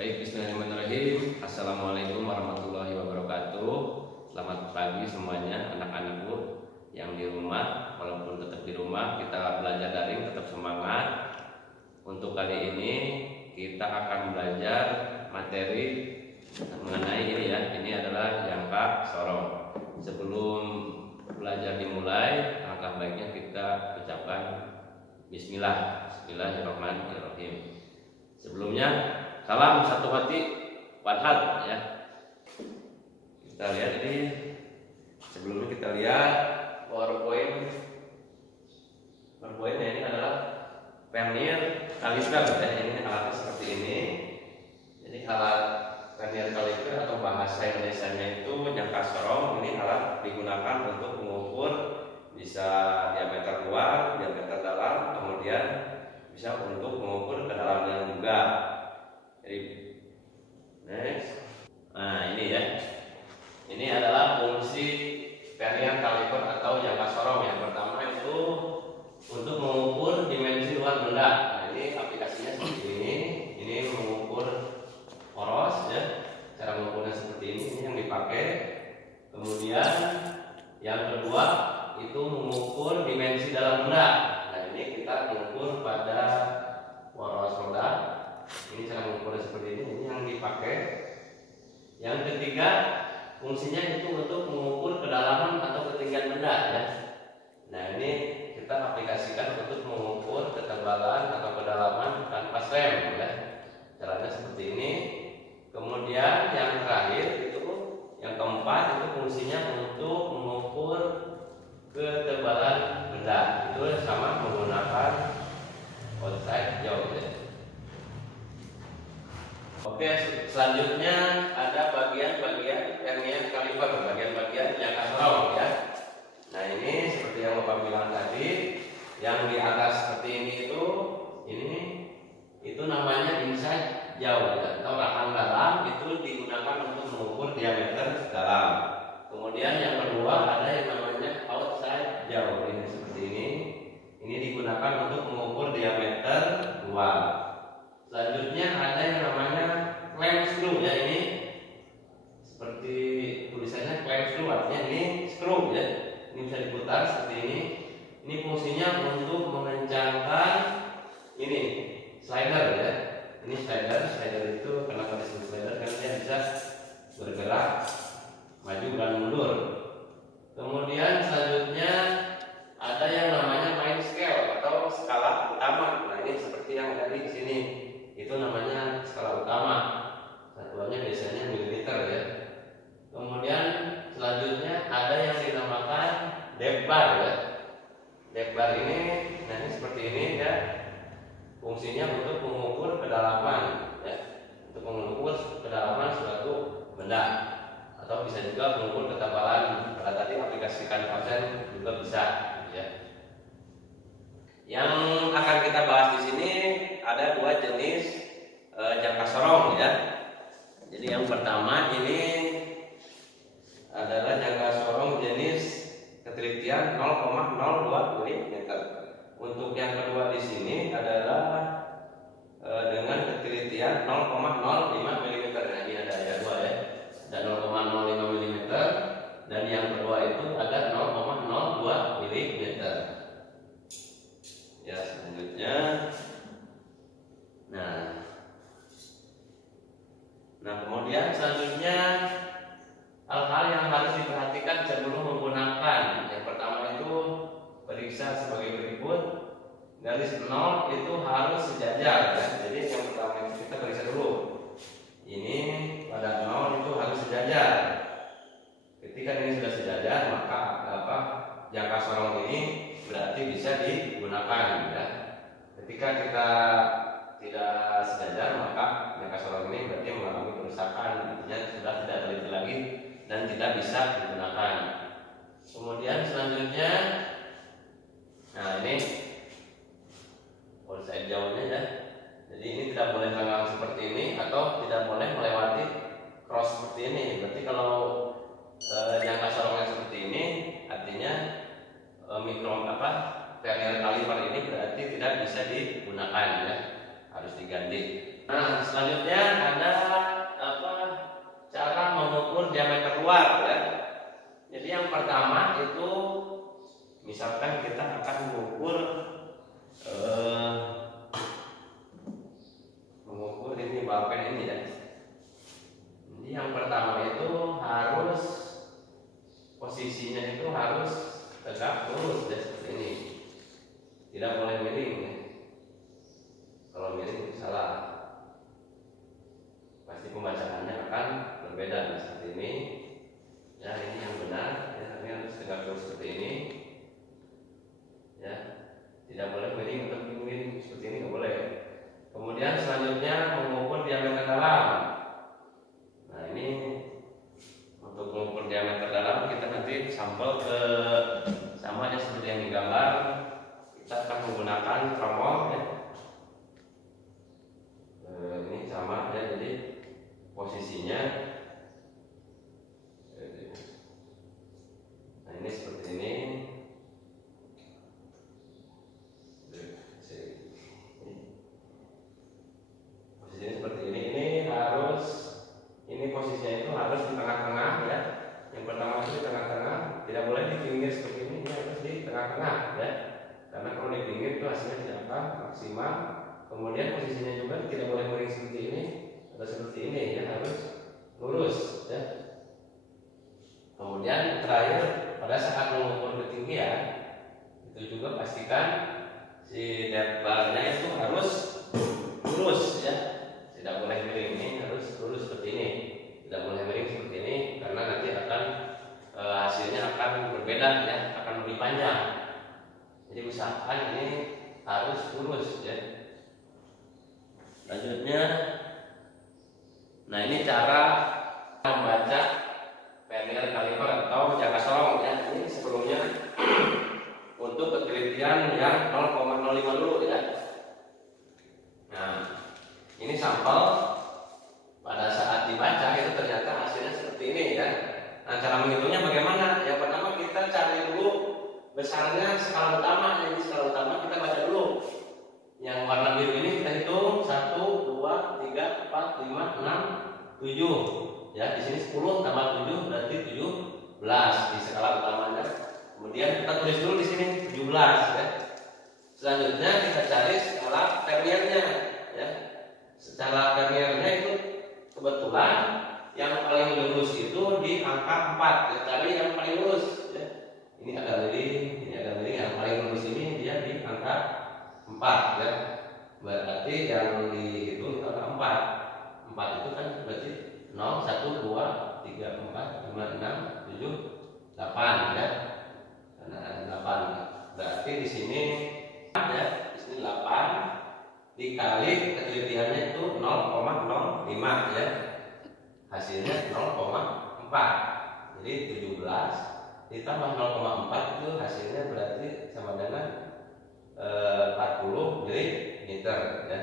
Baik, bismillahirrahmanirrahim. Assalamualaikum warahmatullahi wabarakatuh. Selamat pagi semuanya, anak-anakku yang di rumah. Walaupun tetap di rumah, kita belajar daring, tetap semangat. Untuk kali ini kita akan belajar materi mengenai ini ya. Ini adalah jangka sorong. Sebelum belajar dimulai, alangkah baiknya kita ucapkan Bismillah. Bismillahirrahmanirrahim. Sebelumnya, salam satu hati, Farhat ya. Kita lihat ini. Sebelumnya kita lihat PowerPoint. PowerPoint ini adalah vernier kaliper ya. Ini alatnya seperti ini. Jadi alat vernier kaliper atau bahasa Indonesianya itu jangka sorong. Ini alat digunakan untuk mengukur bisa diameter luar, diameter dalam, kemudian bisa untuk mengukur kedalaman juga. Jadi next. Nah ini ya. Ini adalah fungsi vernier kaliper atau jangka sorong. Yang pertama itu untuk mengukur dimensi luar benda. Nah ini aplikasinya seperti ini. Ini mengukur poros ya. Cara mengukurnya seperti ini. Ini yang dipakai. Kemudian yang kedua itu mengukur dimensi dalam benda. Nah ini kita mengukur pada poros roda. Ini cara mengukurnya seperti ini. Ini yang dipakai. Yang ketiga fungsinya itu untuk mengukur kedalaman atau ketinggian benda ya. Nah ini kita aplikasikan untuk mengukur ketebalan atau kedalaman kanvas rem ya. Caranya seperti ini. Kemudian yang terakhir itu yang keempat itu fungsinya untuk mengukur ketebalan benda. Itu sama menggunakan outside jauh ya. Oke, selanjutnya ada bagian-bagian vernier kaliper, bagian-bagian jangka sorong ya. Nah ini seperti yang Bapak bilang tadi, yang di atas seperti ini itu namanya inside jauh ya, atau rahang dalam. Itu digunakan untuk mengukur diameter dalam. Kemudian yang kedua ada yang namanya outside jauh, ini seperti ini. Ini digunakan untuk mengukur diameter luar. Selanjutnya ada yang namanya clamp screw ya. Ini seperti tulisannya clamp screw, artinya ini screw ya. Ini bisa diputar seperti ini. Ini fungsinya untuk mengencangkan ini slider ya. Ini slider itu kenapa disebut slider? Karena dia bisa bergerak maju dan mundur. Kemudian selanjutnya ada yang namanya main scale atau skala utama. Nah ini seperti yang ada di sini. Itu namanya skala utama. Satuannya biasanya mililiter ya. Kemudian selanjutnya ada yang dinamakan depth bar ya. Depth bar ini, nah ini seperti ini ya. Fungsinya untuk mengukur kedalaman ya. Untuk mengukur kedalaman suatu benda. Atau bisa juga mengukur ketebalan. Pada tadi aplikasikan konsen juga bisa ya. Yang akan kita bahas di sini ada dua jenis jangka sorong ya. Jadi yang pertama ini adalah jangka sorong jenis ketelitian 0,02 mm. Untuk yang kedua di sini adalah dengan ketelitian 0,05 mm. Nah ini ada ya dua ya. Ada 0,05 mm dan yang kedua itu ada 0,02 mm. Ya selanjutnya. Nah kemudian selanjutnya hal-hal yang harus diperhatikan sebelum menggunakan. Yang pertama itu periksa sebagai berikut. Garis 0 itu harus sejajar ya. Jadi yang pertama itu kita periksa dulu. Ini pada 0 itu harus sejajar. Ketika ini sudah sejajar maka jangka sorong ini berarti bisa digunakan ya. Ketika kita tidak sejajar maka jangka sorong ini berarti mengalami kerusakan, artinya sudah tidak teliti lagi dan tidak bisa digunakan. Kemudian selanjutnya, nah ini outside jauhnya ya. Jadi ini tidak boleh menggang seperti ini atau tidak boleh melewati cross seperti ini. Berarti kalau jangka sorongnya seperti ini, artinya vernier kaliper ini berarti tidak bisa digunakan ya, harus diganti. Nah selanjutnya ada keluar ya. Jadi yang pertama itu misalkan kita akan mengukur ini balpen ini ya. Jadi yang pertama itu harus posisinya itu harus tegak lurus ya, seperti ini. Tidak boleh miring ya. Kalau miring itu salah. Pasti pembacaannya akan berbeda seperti ini. Ya, ini yang benar. Ya, ini harus tegak lurus seperti ini. Ya, tidak boleh miring atau miring seperti ini, nggak boleh. Kemudian selanjutnya mengukur diameter dalam. Nah, ini untuk mengukur diameter dalam kita nanti sampel ke sama ya seperti yang digambar. Kita akan menggunakan tromol ya. Ini sama ya, jadi posisinya. Nah, ini seperti ini. Posisinya seperti ini. Ini posisinya itu harus di tengah-tengah ya. Yang pertama itu di tengah-tengah, tidak boleh di pinggir seperti ini, harus di tengah-tengah ya. Karena kalau di pinggir itu hasilnya tidak akan maksimal. Kemudian posisinya juga tidak boleh miring seperti ini atau seperti ini ya, harus lurus ya. Kemudian terakhir pada saat mengukur ketinggian itu juga pastikan si depth barnya itu harus lurus ya. Tidak boleh miring, ini harus lurus seperti ini. Tidak boleh miring seperti ini karena nanti akan hasilnya akan berbeda ya, akan lebih panjang. Jadi usahakan ini harus lurus ya. Selanjutnya, nah ini cara membaca vernier kaliper atau jangka sorong ya. Ini sebelumnya untuk ketelitian yang 0,05 dulu ya. Nah, ini sampel pada saat dibaca itu ternyata hasilnya seperti ini ya. Nah, cara menghitungnya bagaimana? Yang pertama kita cari dulu besarnya skala utama. Jadi skala utama kita baca dulu. Yang warna biru ini kita hitung 1, 2, 3, 4, 5, 6, 7. Ya, di sini 10 tambah 7 berarti 17 di skala utamanya. Kemudian kita tulis dulu di sini 17 ya. Selanjutnya kita cari skala verniernya ya. Secara verniernya itu kebetulan yang paling lurus itu di angka 4. Kita cari yang paling lurus ya. Ini agak miring, ini agak miring. Yang paling lurus ini dia di angka 4 ya. Berarti yang dihitung itu angka 4. 4 itu kan berarti 0, 1, 2, 3, 4, 5, 6, 7, 8 ya. Karena ada 8. Berarti di sini ya, di sini 8 dikali ketelitiannya itu 0,05 ya. Hasilnya 0,4. Jadi 17 ditambah 0,4 itu hasilnya berarti sama dengan 40 mm ya.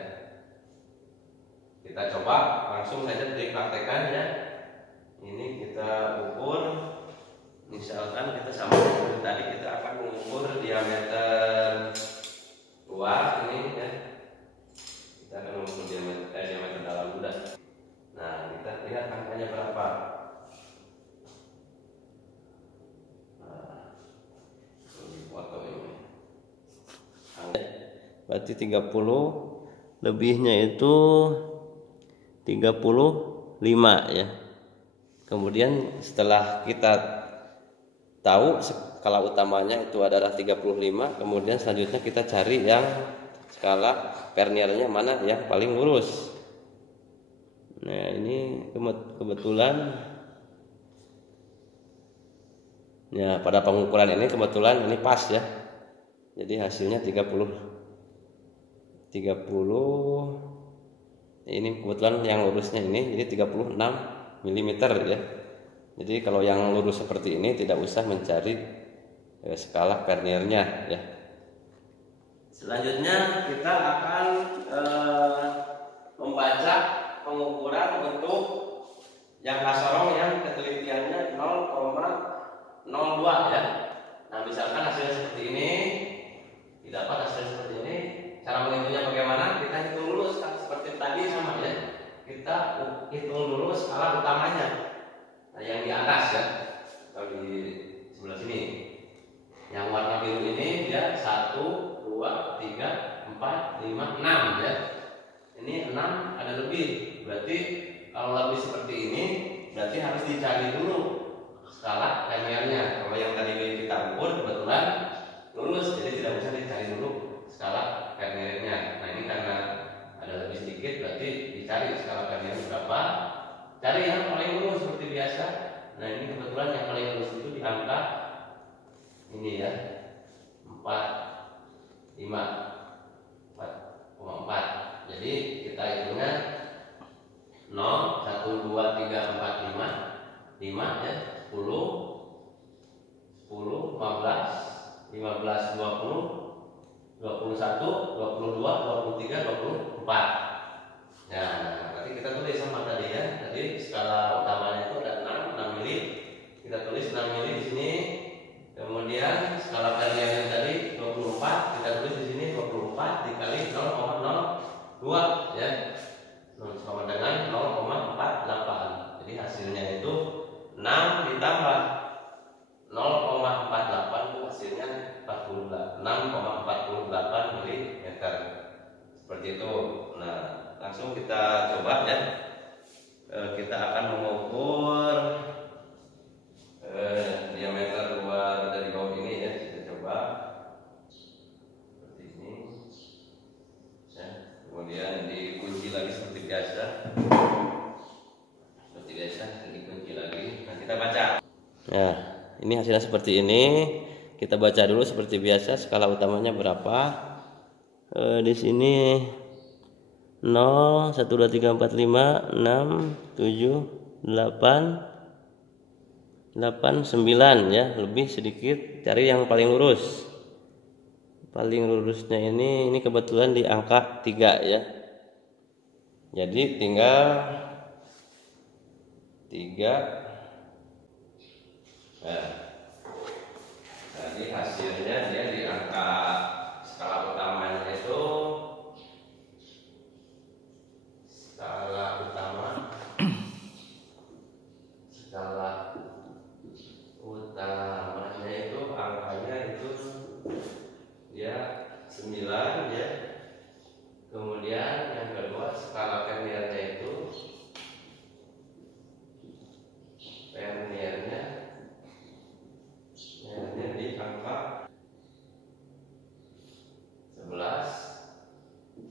Kita coba langsung saja dipraktekkan ya. Ini kita ukur. Misalkan kita sama seperti tadi, kita akan mengukur diameter luar ini ya. Kita akan mengukur diameter dalam kuda. Nah, kita lihat angkanya berapa. Nah, ini foto ini. Berarti 30, lebihnya itu 35 ya. Kemudian setelah kita tahu skala utamanya itu adalah 35, kemudian selanjutnya kita cari yang skala verniernya mana yang paling lurus. Nah, ini kebetulan ya, pada pengukuran ini kebetulan ini pas ya. Jadi hasilnya 30 ini kebetulan yang lurusnya ini jadi 36 mm ya. Jadi kalau yang lurus seperti ini tidak usah mencari skala verniernya ya. Selanjutnya kita akan membaca pengukuran untuk jangka sorong yang ketelitiannya 0,02 ya. Nah, misalkan hasilnya seperti ini, didapat hasilnya seperti ini. Cara menghitungnya bagaimana? Kita hitung dulu seperti tadi sama ya. Kita hitung dulu skala utamanya. Nah, yang di atas ya, kalau di sebelah sini, yang warna biru ini dia 1, 2, 3, 4, 5, 6 ya. Ini 6 ada lebih, berarti kalau lebih seperti ini berarti harus dicari dulu skala linearnya. Kalau yang tadi kita ukur kebetulan lulus, jadi tidak bisa dicari dulu skala linearnya. Nah, ini karena ada lebih sedikit berarti dicari skala linearnya berapa. Cari yang paling lurus seperti biasa. Nah, ini kebetulan yang paling lurus itu di angka ini ya, 4, 5, 4,4. Jadi kita hitungnya 0, 1, 2, 3, 4, 5 ya, 10, 15, 15, 20, 21, 22, 23, 24. Nah, berarti kita tulis sama tadi ya. Tadi skala utamanya itu ada 6 mili. Kita tulis 6 mili di sini. Kemudian skala kalian yang tadi 24, kita tulis di sini 24 dikali 0,02 ya. Sama dengan 0,48. Jadi hasilnya itu 6 ditambah 0,48 itu hasilnya 6,48 mm. Seperti itu. Nah, langsung kita coba ya. Kita akan mengukur diameter luar dari baut ini ya. Kita coba seperti ini ya. Kemudian dikunci lagi seperti biasa, dikunci lagi. Nah, kita baca. Nah, ini hasilnya seperti ini. Kita baca dulu seperti biasa skala utamanya berapa. Di sini 0, 1, 2, 3, 4, 5, 6, 7, 8, 9 ya, lebih sedikit. Cari yang paling lurus. Paling lurusnya ini kebetulan di angka 3 ya. Jadi tinggal 3. Nah, jadi hasilnya dia di angka skala utamanya itu angkanya itu dia 9 ya. Kemudian yang kedua skala linearnya itu di angka 11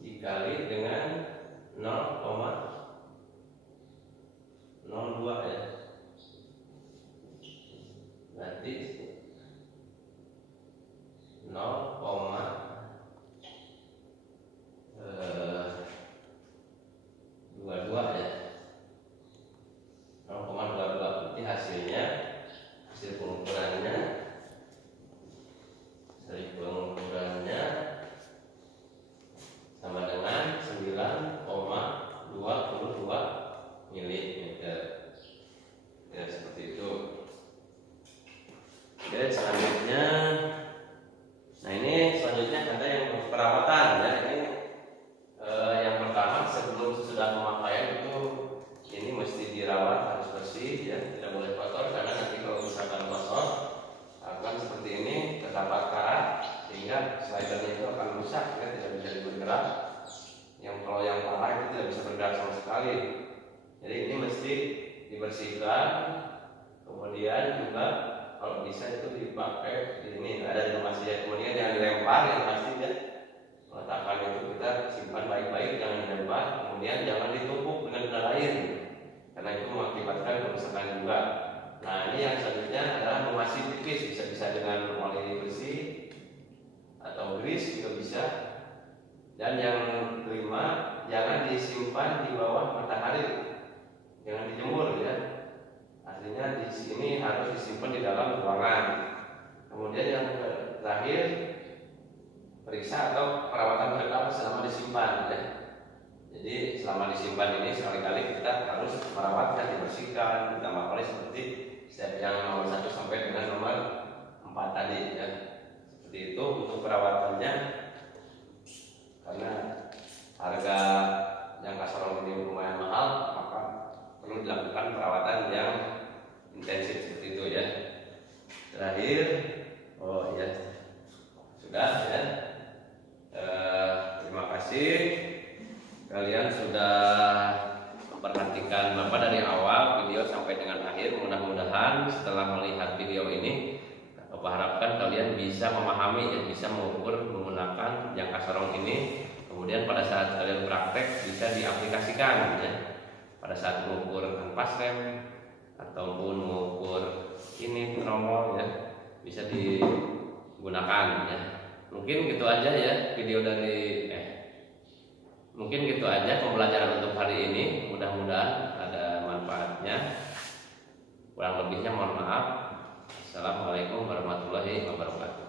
dikali dengan 0,02 ya. Berarti 0,22 ya. 0,22 berarti hasil pengukurannya sama dengan 9,22 mm. Ya, seperti itu. Oke, selanjutnya. Nah, ini selanjutnya ada yang perawatan ya. Ini yang pertama, sebelum sudah pemakaian itu ini mesti dirawat, harus bersih ya, tidak boleh kotor, karena nanti kalau misalkan kotor akan seperti ini, terdapat karat sehingga slidernya itu akan rusak ya, tidak bisa bergerak. Kalau yang parah itu tidak bisa bergerak sama sekali. Jadi ini mesti dibersihkan. Kemudian juga kalau bisa itu dipakai ini ada di rumah saja. Kemudian jangan dilempar, yang pasti ya. Letakkan itu kita simpan baik-baik, jangan dilempar. Kemudian jangan ditumpuk dengan udara air, karena itu mengakibatkan kerusakan juga. Nah, ini yang selanjutnya adalah memasih tipis, bisa dengan oli bersih atau grease juga bisa. Dan yang kelima, jangan disimpan di bawah matahari, jangan dijemur ya. Artinya di sini harus disimpan di dalam ruangan. Kemudian yang terakhir, periksa atau perawatan berekam selama disimpan ya. Jadi selama disimpan ini sekali-kali kita harus merawatnya, dibersihkan, ditambah polis seperti step yang nomor 1 sampai dengan nomor 4 tadi ya. Seperti itu untuk perawatannya. Karena harga yang kasarong ini lumayan mahal, maka perlu dilakukan perawatan yang kalian sudah memperhatikan Bapak dari awal video sampai dengan akhir. Mudah-mudahan setelah melihat video ini, Bapak harapkan kalian bisa memahami ya, bisa mengukur menggunakan jangka sorong ini. Kemudian pada saat kalian praktek bisa diaplikasikan ya. Pada saat mengukur kanvas rem ataupun mengukur ini tromol ya, bisa digunakan ya. Mungkin gitu aja ya video dari mungkin gitu aja pembelajaran untuk hari ini. Mudah-mudahan ada manfaatnya. Kurang lebihnya mohon maaf. Assalamualaikum warahmatullahi wabarakatuh.